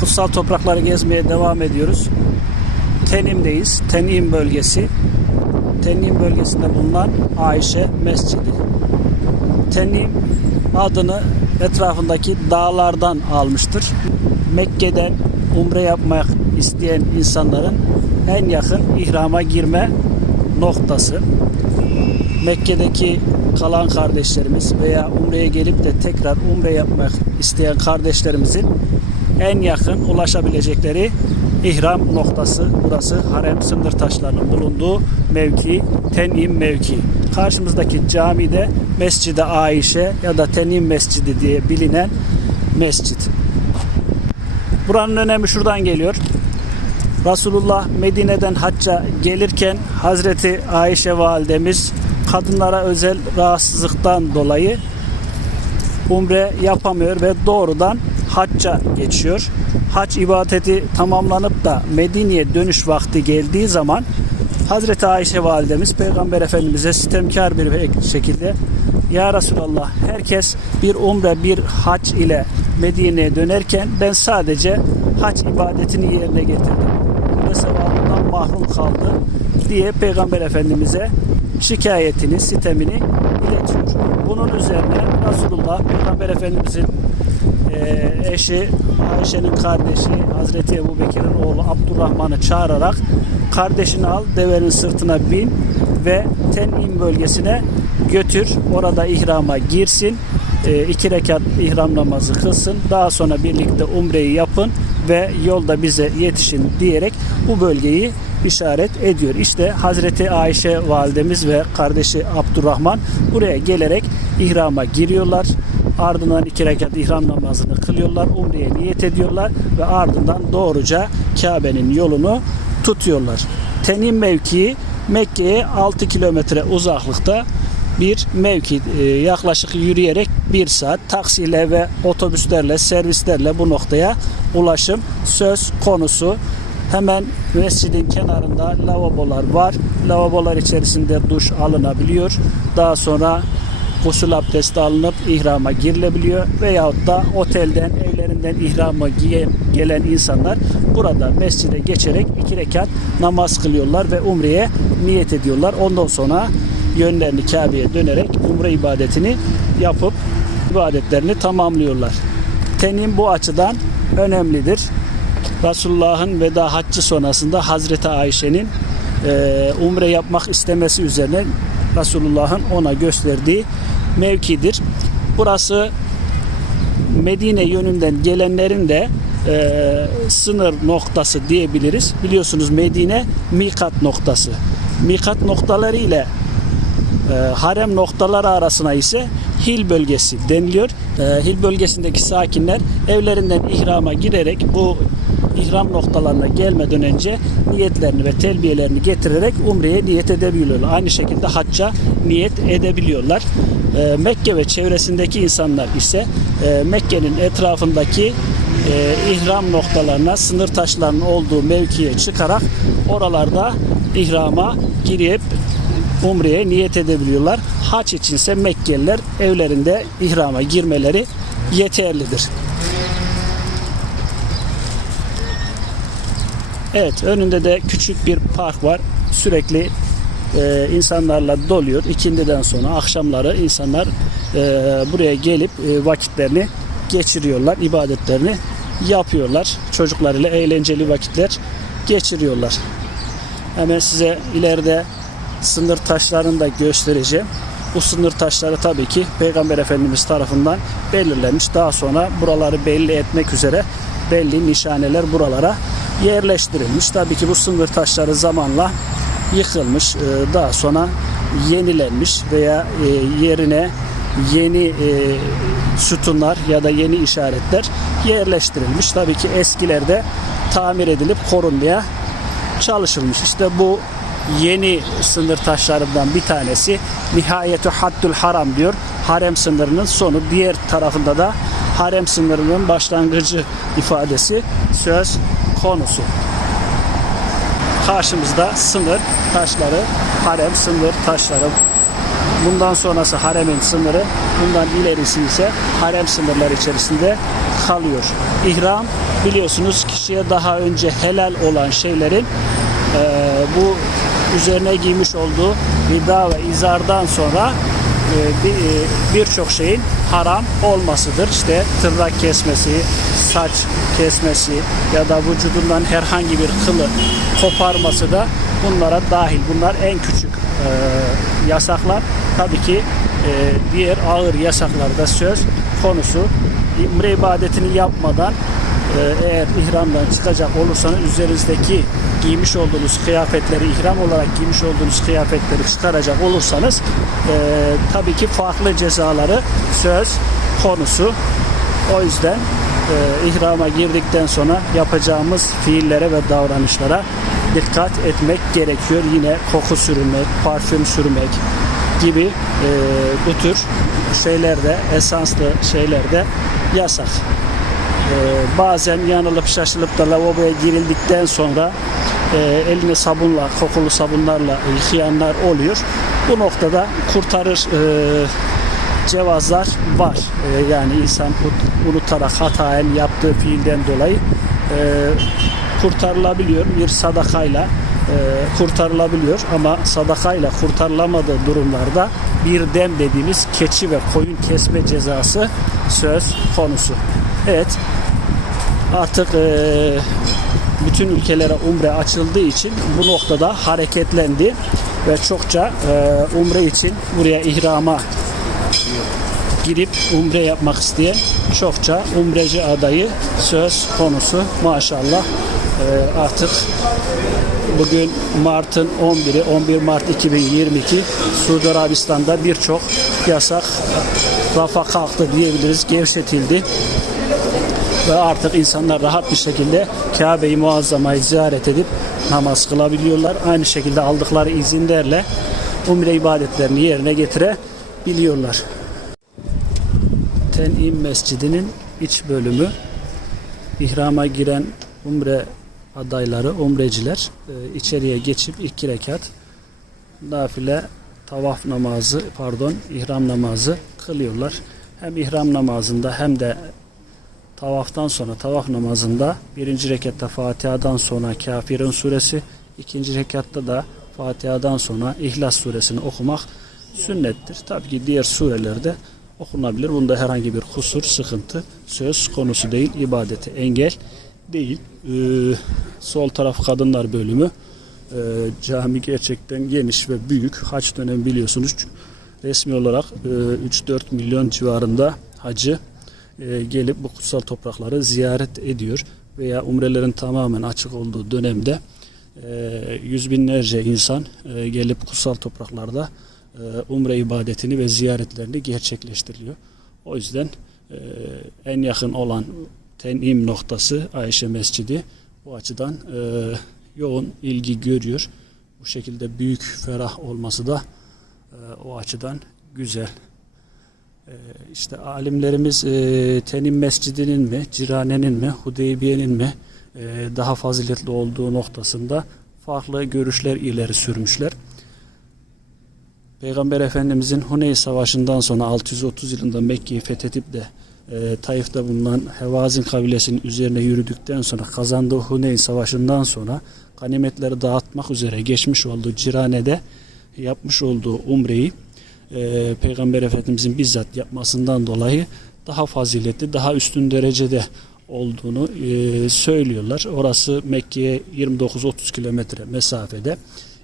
kutsal toprakları gezmeye devam ediyoruz. Tenim'deyiz. Tenim bölgesi. Tenim bölgesinde bulunan Ayşe Mescidi. Tenim adını etrafındaki dağlardan almıştır. Mekke'den umre yapmak isteyen insanların en yakın ihrama girme noktası. Mekke'deki kalan kardeşlerimiz veya umreye gelip de tekrar umre yapmak isteyen kardeşlerimizin en yakın ulaşabilecekleri ihram noktası burası harem sınır taşlarının bulunduğu mevki Tenim mevki. Karşımızdaki camide Mescid-i Ayşe ya da Tenim Mescidi diye bilinen mescit. Buranın önemi şuradan geliyor. Resulullah Medine'den hacca gelirken Hazreti Ayşe validemiz kadınlara özel rahatsızlıktan dolayı umre yapamıyor ve doğrudan hacca geçiyor. Hac ibadeti tamamlanıp da Medine'ye dönüş vakti geldiği zaman Hazreti Ayşe validemiz Peygamber Efendimiz'e sitemkar bir şekilde Ya Resulallah herkes bir umre bir hac ile Medine'ye dönerken ben sadece hac ibadetini yerine getirdim. Umre sevabından mahrum kaldı diye Peygamber Efendimiz'e şikayetini, sitemini iletiyor. Bunun üzerine Resulullah Peygamber Efendimiz'in e, eşi Ayşe'nin kardeşi Hazreti Ebu Bekir'in oğlu Abdurrahman'ı çağırarak kardeşini al devenin sırtına bin ve Tenim bölgesine götür orada ihrama girsin e, iki rekat ihram namazı kılsın daha sonra birlikte umreyi yapın ve yolda bize yetişin diyerek bu bölgeyi işaret ediyor. İşte Hazreti Ayşe validemiz ve kardeşi Abdurrahman buraya gelerek ihrama giriyorlar. Ardından iki rekat ihram namazını kılıyorlar. Umreye niyet ediyorlar ve ardından doğruca Kabe'nin yolunu tutuyorlar. Tenim mevkii Mekke'ye 6 kilometre uzaklıkta bir mevki Ee, yaklaşık yürüyerek bir saat taksiyle ve otobüslerle servislerle bu noktaya ulaşım söz konusu. Hemen mescidin kenarında lavabolar var. Lavabolar içerisinde duş alınabiliyor. Daha sonra gusül abdesti alınıp ihrama girilebiliyor veyahut da otelden, evlerinden ihrama gelen insanlar burada mescide geçerek iki rekat namaz kılıyorlar ve umreye niyet ediyorlar. Ondan sonra yönlerini Kabe'ye dönerek umre ibadetini yapıp ibadetlerini tamamlıyorlar. Tenim bu açıdan önemlidir. Resulullah'ın veda haccı sonrasında Hazreti Ayşe'nin e, umre yapmak istemesi üzerine Resulullah'ın ona gösterdiği mevkidir. Burası Medine yönünden gelenlerin de e, sınır noktası diyebiliriz. Biliyorsunuz Medine mikat noktası. Mikat noktaları ile e, harem noktaları arasına ise Hil bölgesi deniliyor. E, Hil bölgesindeki sakinler evlerinden ihrama girerek bu ihram noktalarına gelmeden önce niyetlerini ve telbiyelerini getirerek umreye niyet edebiliyorlar. Aynı şekilde hacca niyet edebiliyorlar. E, Mekke ve çevresindeki insanlar ise e, Mekke'nin etrafındaki e, ihram noktalarına sınır taşlarının olduğu mevkiye çıkarak oralarda ihrama girip umreye niyet edebiliyorlar. Haç içinse Mekkeliler evlerinde ihrama girmeleri yeterlidir. Evet önünde de küçük bir park var. Sürekli e, insanlarla doluyor. İkindiden sonra akşamları insanlar e, buraya gelip e, vakitlerini geçiriyorlar. ibadetlerini yapıyorlar. Çocuklarıyla eğlenceli vakitler geçiriyorlar. Hemen size ileride sınır taşlarını da göstereceğim. Bu sınır taşları tabii ki Peygamber Efendimiz tarafından belirlenmiş. Daha sonra buraları belli etmek üzere belli nişaneler buralara yerleştirilmiş. Tabii ki bu sınır taşları zamanla yıkılmış. Ee, Daha sonra yenilenmiş veya e, yerine yeni e, sütunlar ya da yeni işaretler yerleştirilmiş. Tabii ki eskilerde tamir edilip korunmaya çalışılmış. İşte bu yeni sınır taşlarından bir tanesi Nihayetü Haddül Haram diyor. Harem sınırının sonu. Diğer tarafında da harem sınırının başlangıcı ifadesi söz konusu. Karşımızda sınır taşları, harem sınır taşları Bundan sonrası haremin sınırı, bundan ilerisi ise harem sınırları içerisinde kalıyor. İhram biliyorsunuz kişiye daha önce helal olan şeylerin e, bu üzerine giymiş olduğu rida ve izardan sonra e, e, birçok şeyin haram olmasıdır. İşte tırnak kesmesi, saç kesmesi ya da vücudundan herhangi bir kılı koparması da bunlara dahil. Bunlar en küçük e, yasaklar. Tabii ki e, diğer ağır yasaklarda söz konusu. Umre ibadetini yapmadan eğer ihramdan çıkacak olursanız üzerinizdeki giymiş olduğunuz kıyafetleri ihram olarak giymiş olduğunuz kıyafetleri çıkaracak olursanız e, tabii ki farklı cezaları söz konusu. O yüzden e, ihrama girdikten sonra yapacağımız fiillere ve davranışlara dikkat etmek gerekiyor. Yine koku sürmek, parfüm sürmek gibi e, bu tür şeylerde, esanslı şeylerde yasak. Ee, bazen yanılıp şaşılıp da lavaboya girildikten sonra e, eline sabunla, kokulu sabunlarla yıkayanlar oluyor. Bu noktada kurtarır e, cevazlar var. E, yani insan unutarak hataen yaptığı fiilden dolayı e, kurtarılabiliyor bir sadakayla e, kurtarılabiliyor ama sadakayla kurtarılamadığı durumlarda bir dem dediğimiz keçi ve koyun kesme cezası söz konusu. Evet. Artık e, bütün ülkelere umre açıldığı için bu noktada hareketlendi ve çokça e, umre için buraya ihrama girip umre yapmak isteyen çokça umreci adayı söz konusu. Maşallah. E, artık bugün Mart'ın 11'i 11 Mart 2022 Suudi Arabistan'da birçok yasak rafa kalktı diyebiliriz gevşetildi ve artık insanlar rahat bir şekilde Kabe-i Muazzama'yı ziyaret edip namaz kılabiliyorlar. Aynı şekilde aldıkları izinlerle umre ibadetlerini yerine getirebiliyorlar. Ten'im Mescidi'nin iç bölümü ihrama giren umre adayları, umreciler e, içeriye geçip iki rekat nafile tavaf namazı, pardon, ihram namazı kılıyorlar. Hem ihram namazında hem de tavaftan sonra tavaf namazında birinci rekatta Fatiha'dan sonra Kafirun suresi, ikinci rekatta da Fatiha'dan sonra İhlas suresini okumak sünnettir. Tabii ki diğer surelerde okunabilir. Bunda herhangi bir kusur, sıkıntı söz konusu değil. İbadete engel değil. Ee, sol taraf kadınlar bölümü. Ee, cami gerçekten geniş ve büyük. Haç dönemi biliyorsunuz. Resmi olarak e, 3-4 milyon civarında hacı e, gelip bu kutsal toprakları ziyaret ediyor veya umrelerin tamamen açık olduğu dönemde e, yüz binlerce insan e, gelip kutsal topraklarda umre ibadetini ve ziyaretlerini gerçekleştiriliyor. O yüzden en yakın olan tenim noktası Ayşe Mescidi bu açıdan yoğun ilgi görüyor. Bu şekilde büyük, ferah olması da o açıdan güzel. Ee, işte alimlerimiz e, Tenim Mescidi'nin mi, Cirane'nin mi, Hudeybiye'nin mi e, daha faziletli olduğu noktasında farklı görüşler ileri sürmüşler. Peygamber Efendimizin Huney Savaşı'ndan sonra 630 yılında Mekke'yi fethedip de e, Taif'te bulunan Hevazin kabilesinin üzerine yürüdükten sonra kazandığı Huneyn Savaşı'ndan sonra ganimetleri dağıtmak üzere geçmiş olduğu Cirane'de yapmış olduğu umreyi e, Peygamber Efendimizin bizzat yapmasından dolayı daha faziletli, daha üstün derecede olduğunu e, söylüyorlar. Orası Mekke'ye 29-30 kilometre mesafede.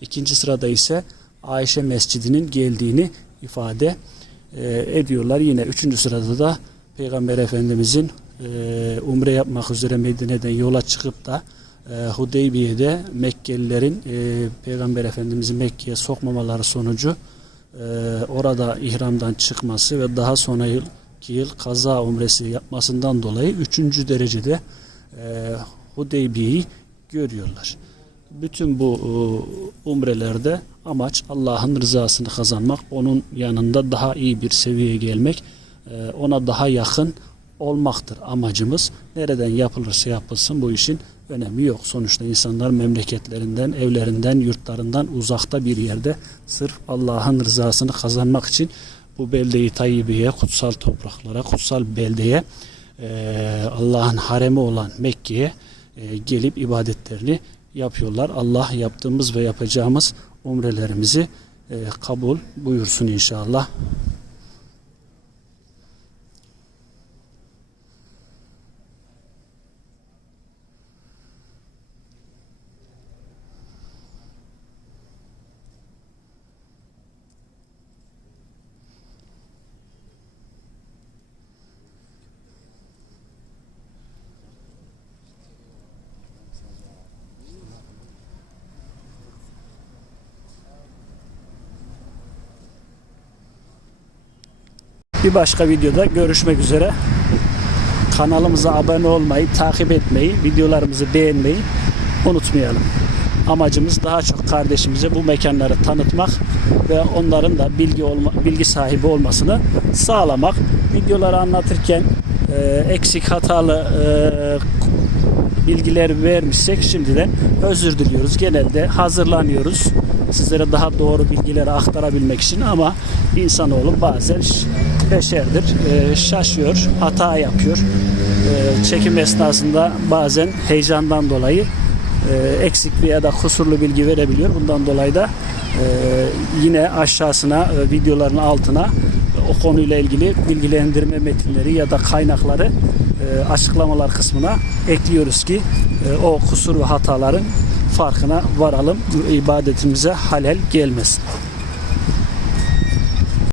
İkinci sırada ise Ayşe Mescidi'nin geldiğini ifade e, ediyorlar. Yine üçüncü sırada da Peygamber Efendimizin e, umre yapmak üzere Medine'den yola çıkıp da e, Hudeybiye'de Mekkelilerin e, Peygamber Efendimiz'i Mekke'ye sokmamaları sonucu e, orada ihramdan çıkması ve daha sonraki yıl kaza umresi yapmasından dolayı üçüncü derecede e, Hudeybiye'yi görüyorlar. Bütün bu e, umrelerde amaç Allah'ın rızasını kazanmak, onun yanında daha iyi bir seviyeye gelmek, e, ona daha yakın olmaktır amacımız. Nereden yapılırsa yapılsın bu işin önemi yok. Sonuçta insanlar memleketlerinden, evlerinden, yurtlarından uzakta bir yerde sırf Allah'ın rızasını kazanmak için bu beldeyi tayyibiye, kutsal topraklara, kutsal beldeye, Allah'ın haremi olan Mekke'ye gelip ibadetlerini yapıyorlar. Allah yaptığımız ve yapacağımız umrelerimizi kabul buyursun inşallah. Bir başka videoda görüşmek üzere. Kanalımıza abone olmayı, takip etmeyi, videolarımızı beğenmeyi unutmayalım. Amacımız daha çok kardeşimize bu mekanları tanıtmak ve onların da bilgi olma, bilgi sahibi olmasını sağlamak. Videoları anlatırken e, eksik hatalı e, bilgiler vermişsek şimdiden özür diliyoruz. Genelde hazırlanıyoruz sizlere daha doğru bilgileri aktarabilmek için ama insanoğlu bazen beşerdir. E, şaşıyor, hata yapıyor. E, çekim esnasında bazen heyecandan dolayı e, eksik ya da kusurlu bilgi verebiliyor. Bundan dolayı da e, yine aşağısına e, videoların altına o konuyla ilgili bilgilendirme metinleri ya da kaynakları e, açıklamalar kısmına ekliyoruz ki e, o kusur ve hataların farkına varalım. ibadetimize halel gelmesin.